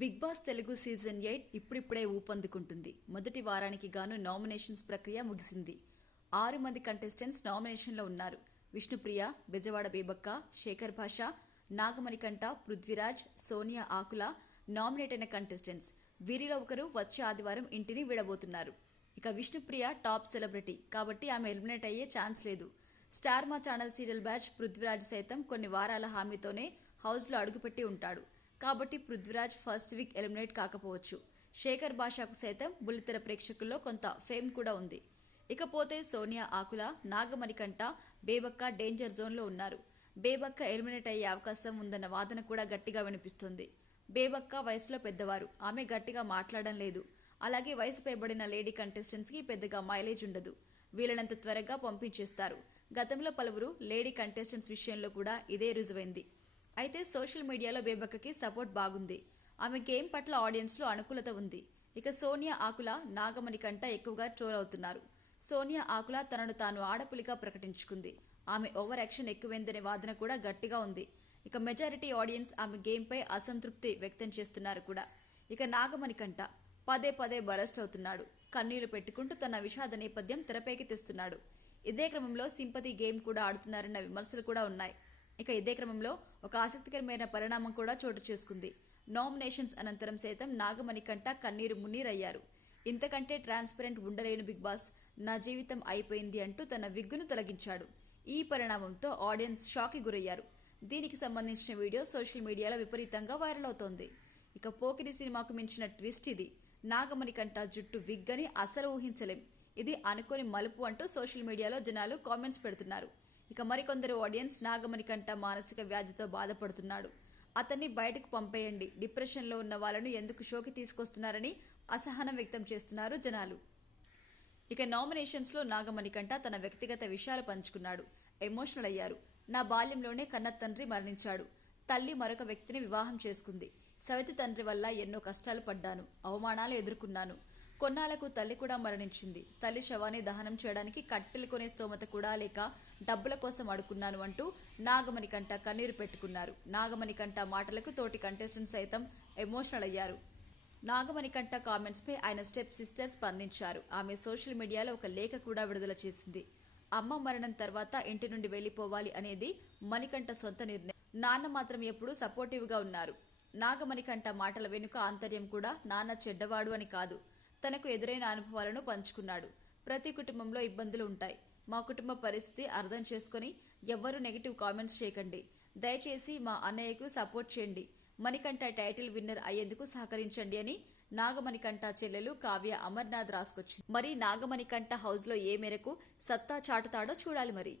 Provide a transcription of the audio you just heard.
Big boss Telugu season 8 ఇప్పుడిప్పుడే ఊపందుకుంటుంది. మొదటి వారానికి గాను నామినేషన్స్ ప్రక్రియ ముగిసింది. 6 మంది కంటెస్టెంట్స్ నామినేషన్లో ఉన్నారు. విష్ణుప్రియ, బెజవాడ బేబక్క, శేఖర్ భాష, నాగమణికంఠ, పృథ్వీరాజ్, సోనియా ఆకుల నామినేట్ అయిన కంటెస్టెంట్స్. వీరిలో ఒకరు వచ్చే ఆదివారం ఇంటిని విడబోతున్నారు. ఇక విష్ణుప్రియ టాప్ సెలబ్రిటీ కాబట్టి ఆమె ఎలిమినేట్ అయ్యే ఛాన్స్ లేదు. స్టార్ మా ఛానల్ సీరియల్ బ్యాచ్ పృథ్వీరాజ్ సైతం కొన్ని వారాల హామీతోనే హౌస్లో అడుగుపెట్టి ఉంటాడు. కాబట్టి పృథ్వీరాజ్ ఫస్ట్ వీక్ ఎలిమినేట్ కాకపోవచ్చు. శేఖర్ భాషకు సైతం బుల్లితెర ప్రేక్షకుల్లో కొంత ఫేమ్ కూడా ఉంది. ఇకపోతే సోనియా ఆకుల, నాగమణికంఠ, బేబక్క డేంజర్ జోన్లో ఉన్నారు. బేబక్క ఎలిమినేట్ అయ్యే అవకాశం ఉందన్న వాదన కూడా గట్టిగా వినిపిస్తుంది. బేబక్క వయసులో పెద్దవారు, ఆమె గట్టిగా మాట్లాడడం లేదు. అలాగే వయసు పైబడిన లేడీ కంటెస్టెంట్స్కి పెద్దగా మైలేజ్ ఉండదు. వీలైనంత త్వరగా పంపించేస్తారు. గతంలో పలువురు లేడీ కంటెస్టెంట్స్ విషయంలో కూడా ఇదే రుజువైంది. అయితే సోషల్ మీడియాలో బేబక్కకి సపోర్ట్ బాగుంది. ఆమె గేమ్ పట్ల ఆడియన్స్లో అనుకూలత ఉంది. ఇక సోనియా ఆకుల, నాగమణి కంట ఎక్కువగా ట్రోల్ అవుతున్నారు. సోనియా ఆకుల తనను తాను ఆడపులిగా ప్రకటించుకుంది. ఆమె ఓవర్ యాక్షన్ ఎక్కువైందనే వాదన కూడా గట్టిగా ఉంది. ఇక మెజారిటీ ఆడియన్స్ ఆమె గేమ్పై అసంతృప్తి వ్యక్తం చేస్తున్నారు కూడా. ఇక నాగమణి కంట పదే పదే బరస్ట్ అవుతున్నాడు. కన్నీళ్లు పెట్టుకుంటూ తన విషాద నేపథ్యం తెరపైకి తెస్తున్నాడు. ఇదే క్రమంలో సింపతి గేమ్ కూడా ఆడుతున్నారన్న విమర్శలు కూడా ఉన్నాయి. ఇక ఇదే క్రమంలో ఒక ఆసక్తికరమైన పరిణామం కూడా చోటు చేసుకుంది. నామినేషన్స్ అనంతరం సైతం నాగమణికంఠ కన్నీరు మున్నీరయ్యారు. ఇంతకంటే ట్రాన్స్పరెంట్ ఉండలేను బిగ్ బాస్, నా జీవితం అయిపోయింది అంటూ తన విగ్గును తొలగించాడు. ఈ పరిణామంతో ఆడియన్స్ షాక్కి గురయ్యారు. దీనికి సంబంధించిన వీడియో సోషల్ మీడియాలో విపరీతంగా వైరల్ అవుతోంది. ఇక పోకిరి సినిమాకు మించిన ట్విస్ట్ ఇది. నాగమణికంఠ జుట్టు విగ్ అని అసలు ఊహించలేం. ఇది అనుకోని మలుపు అంటూ సోషల్ మీడియాలో జనాలు కామెంట్స్ పెడుతున్నారు. ఇక మరికొందరు ఆడియన్స్ నాగమణికంఠ మానసిక వ్యాధితో బాధపడుతున్నాడు, అతన్ని బయటకు పంపేయండి, డిప్రెషన్లో ఉన్న వాళ్ళను ఎందుకు షోకి తీసుకొస్తున్నారని అసహనం వ్యక్తం చేస్తున్నారు జనాలు. ఇక నామినేషన్స్లో నాగమణికంఠ తన వ్యక్తిగత విషయాలు పంచుకున్నాడు. ఎమోషనల్ అయ్యారు. నా బాల్యంలోనే కన్న తండ్రి మరణించాడు. తల్లి మరొక వ్యక్తిని వివాహం చేసుకుంది. సవితి తండ్రి వల్ల ఎన్నో కష్టాలు పడ్డాను, అవమానాలు ఎదుర్కొన్నాను. కొన్నాళ్లకు తల్లి కూడా మరణించింది. తల్లి శవాన్ని దహనం చేయడానికి కట్టెలు కొనే స్తోమత కూడా లేక డబ్బుల కోసం అడుక్కున్నాను అంటూ నాగమణికంఠ కన్నీరు పెట్టుకున్నారు. నాగమణికంఠ మాటలకు తోటి కంటెస్టెంట్స్ సైతం ఎమోషనల్ అయ్యారు. నాగమణికంఠ కామెంట్స్పై ఆయన స్టెప్ సిస్టర్ స్పందించారు. ఆమె సోషల్ మీడియాలో ఒక లేఖ కూడా విడుదల చేసింది. అమ్మ మరణం తర్వాత ఇంటి నుండి వెళ్లిపోవాలి అనేది మణికంఠ సొంత నిర్ణయం. నాన్న మాత్రం ఎప్పుడూ సపోర్టివ్గా ఉన్నారు. నాగమణికంఠ మాటల వెనుక ఆంతర్యం కూడా నాన్న చెడ్డవాడు అని కాదు, తనకు ఎదురైన అనుభవాలను పంచుకున్నాడు. ప్రతి కుటుంబంలో ఇబ్బందులు ఉంటాయి. మా కుటుంబ పరిస్థితి అర్థం చేసుకొని ఎవ్వరూ నెగిటివ్ కామెంట్స్ చేయకండి. దయచేసి మా అన్నయ్యకు సపోర్ట్ చేయండి. మణికంఠ టైటిల్ విన్నర్ అయ్యేందుకు సహకరించండి అని నాగమణికంఠ చెల్లెలు కావ్య అమర్నాథ్ రాసుకొచ్చింది. మరి నాగమణికంఠ హౌస్లో ఏ మేరకు సత్తా చాటుతాడో చూడాలి మరి.